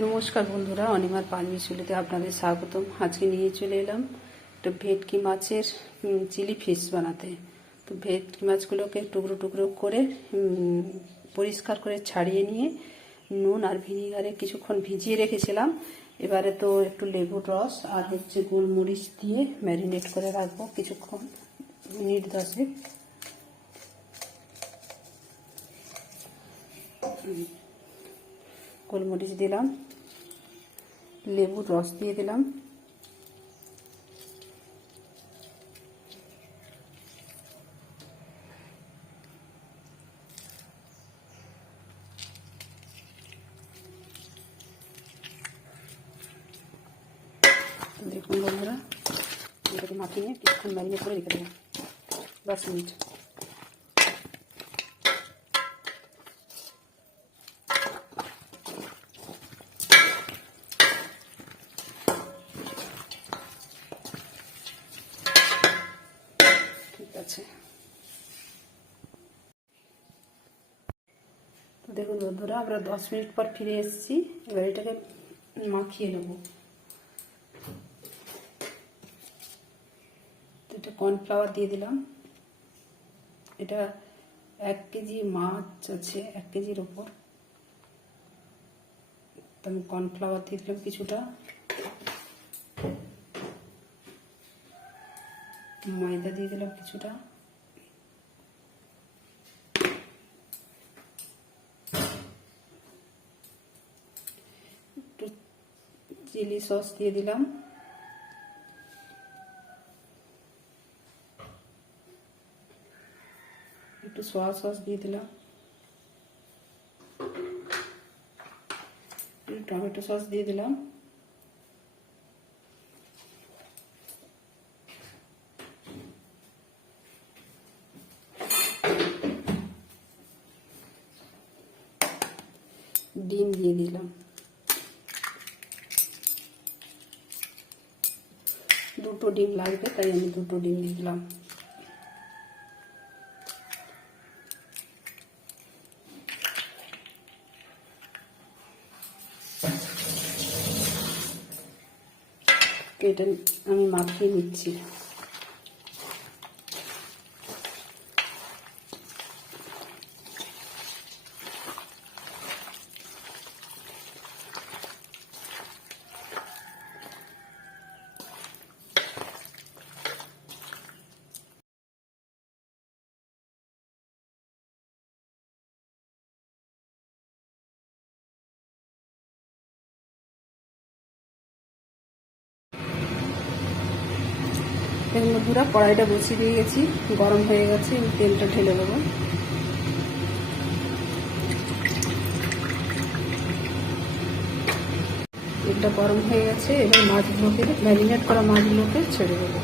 নমস্কার বন্ধুরা, অনিমার পারমিশুলিতে আপনাদের স্বাগতম। আজকে নিয়ে চলে এলাম একটা ভেটকি মাছের চিলি ফিশ বানাতে। তো ভেটকি মাছগুলোকে টুকরো টুকরো করে পরিষ্কার করে ছাড়িয়ে নিয়ে নুন আর ভিনিগারে কিছুক্ষণ ভিজিয়ে রেখেছিলাম। এবারে তো একটু লেবুর রস আর হচ্ছে গোলমরিচ দিয়ে ম্যারিনেট করে রাখব কিছুক্ষণ, মিনিট দশেক। গোলমরিচ দিলাম, লেবুর রস দিয়ে দিলাম। দেখুন বন্ধুরা, এটাকে মাখিয়ে কিছুক্ষণ ম্যারিনেট করে রেখে দেবো। দশ মিনিট। দেখুন বন্ধুরা আমরা দশ মিনিট পর ফিরে এসেছি, এবার এটাকে মাখিয়ে নেব। এটা কর্নফ্লাওয়ার দিয়ে দিলাম। এটা এক কেজি মাছ আছে, এক কেজির ওপর। আমি কর্নফ্লাওয়ার দিয়ে দিলাম কিছুটা। ময়দা দিয়ে দিলাম কিছুটা একটু চিলি সস দিয়ে দিলাম। একটু সোয়া সস দিয়ে দিলাম। টমেটো সস দিয়ে দিলাম। ডিম দিয়ে দিলাম। দুটো ডিম লাগবে তাই আমি দুটো ডিম দিলাম। এটা আমি মাখিয়ে নিচ্ছি। দেখুন বন্ধুরা কড়াইটা বসিয়ে দিয়ে গেছি। গরম হয়ে গেছে তেলটা ঢেলে দেবো। তেলটা গরম হয়ে গেছে, এবার মাছগুলোকে, ম্যারিনেট করা মাছগুলোকে ছেড়ে দেবো।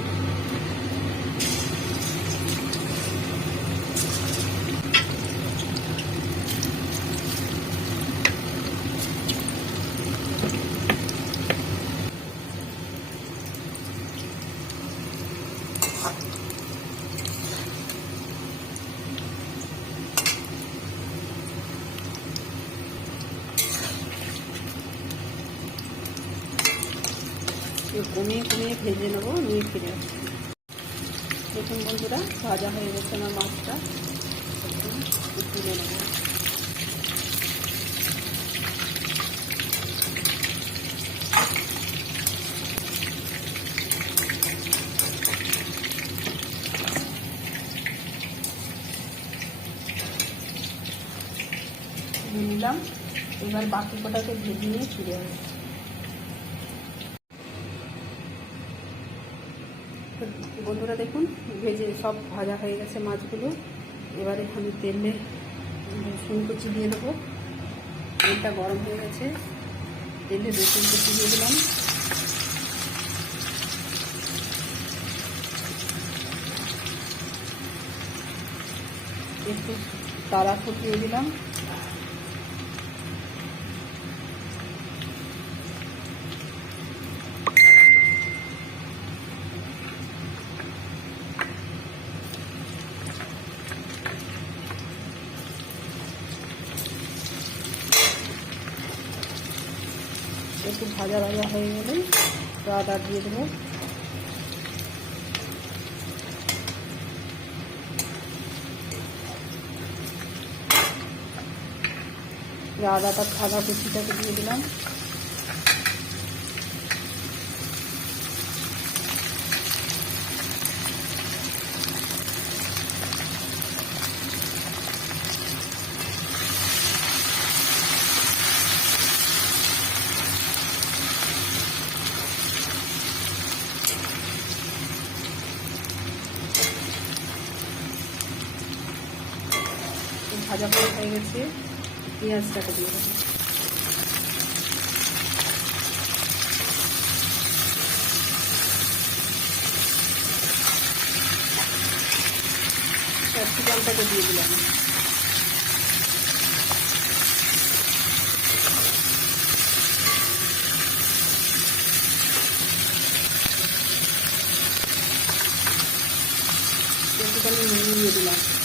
কমিয়ে কমিয়ে ভেজে নেব, নিয়ে ফিরে দেখুন বন্ধুরা, ভাজা হয়ে গেছে আমার মাছটা। তুলে নেব। দিয়ে নিলাম। এবার বাকি কটাকে ভেজে নিয়ে ফিরে আসব। বন্ধুরা দেখুন, ভেজে সব ভাজা হয়ে গেছে মাছগুলো। এবারে আমি তেলে রসুন কুচি দিয়ে দেবো। তেলটা গরম হয়ে গেছে। তেলে রসুন কুচি দিয়ে দিলাম। একটু তারা ফুটিয়ে দিলাম একটু ভাজা ভাজা হয়ে গেলে তো আদা দিয়ে দেবো। আদাটা আদা কুচিটাকে দিয়ে দিলাম। ভাজা করে হয়ে গেছে। পেঁয়াজটাকে দিয়ে দেবো। ক্যাপসিকামটাকে দিয়ে দিলাম। নুন দিয়ে দিলাম।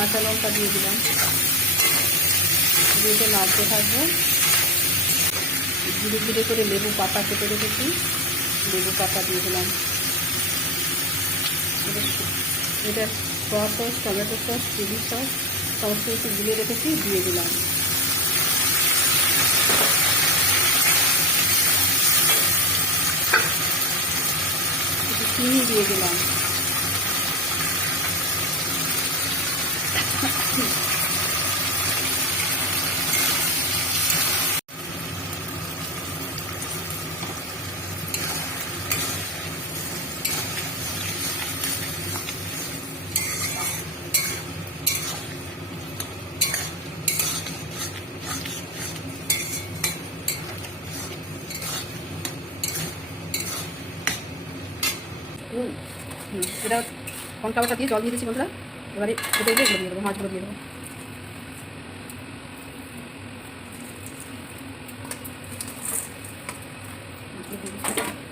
কাঁচা লঙ্কা দিয়ে দিলাম। দিয়ে নাড়তে থাকব। ধীরে ধীরে করে লেবু পাতা কেটে রেখেছি। লেবু পাতা দিয়ে দিলাম। এটা- soya sauce, tomato sauce, chilli sauce সমস্ত কিছু গুলে রেখেছি, দিয়ে দিলাম। চিনি দিয়ে দিলাম। এটা কনকাওয়াটা দিয়ে জল দিয়ে দিচ্ছি বন্ধুরা? এবারে এটা দিয়ে দিয়ে দেবো মাছগুলো দিয়ে দেবো।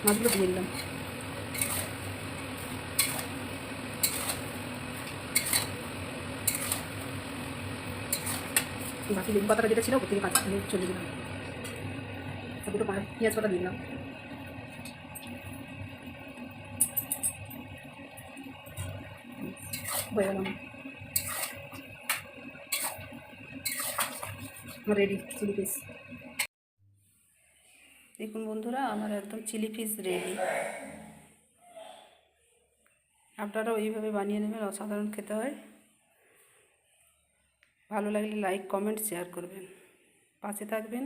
মাছগুলো দিয়ে দিলাম। বাকি লেবু পাতাটা যেটা ছিল, ওর থেকে কাঁচা চলে দিলাম দুটো পেঁয়াজ পাতা দিলাম। হয়ে রেডি চিলি দেখুন বন্ধুরা, আমার একদম চিলি ফিশ রেডি আপনারাও এইভাবে বানিয়ে নেবেন, অসাধারণ খেতে হয়। ভালো লাগলে লাইক কমেন্ট শেয়ার করবেন। পাশে থাকবেন।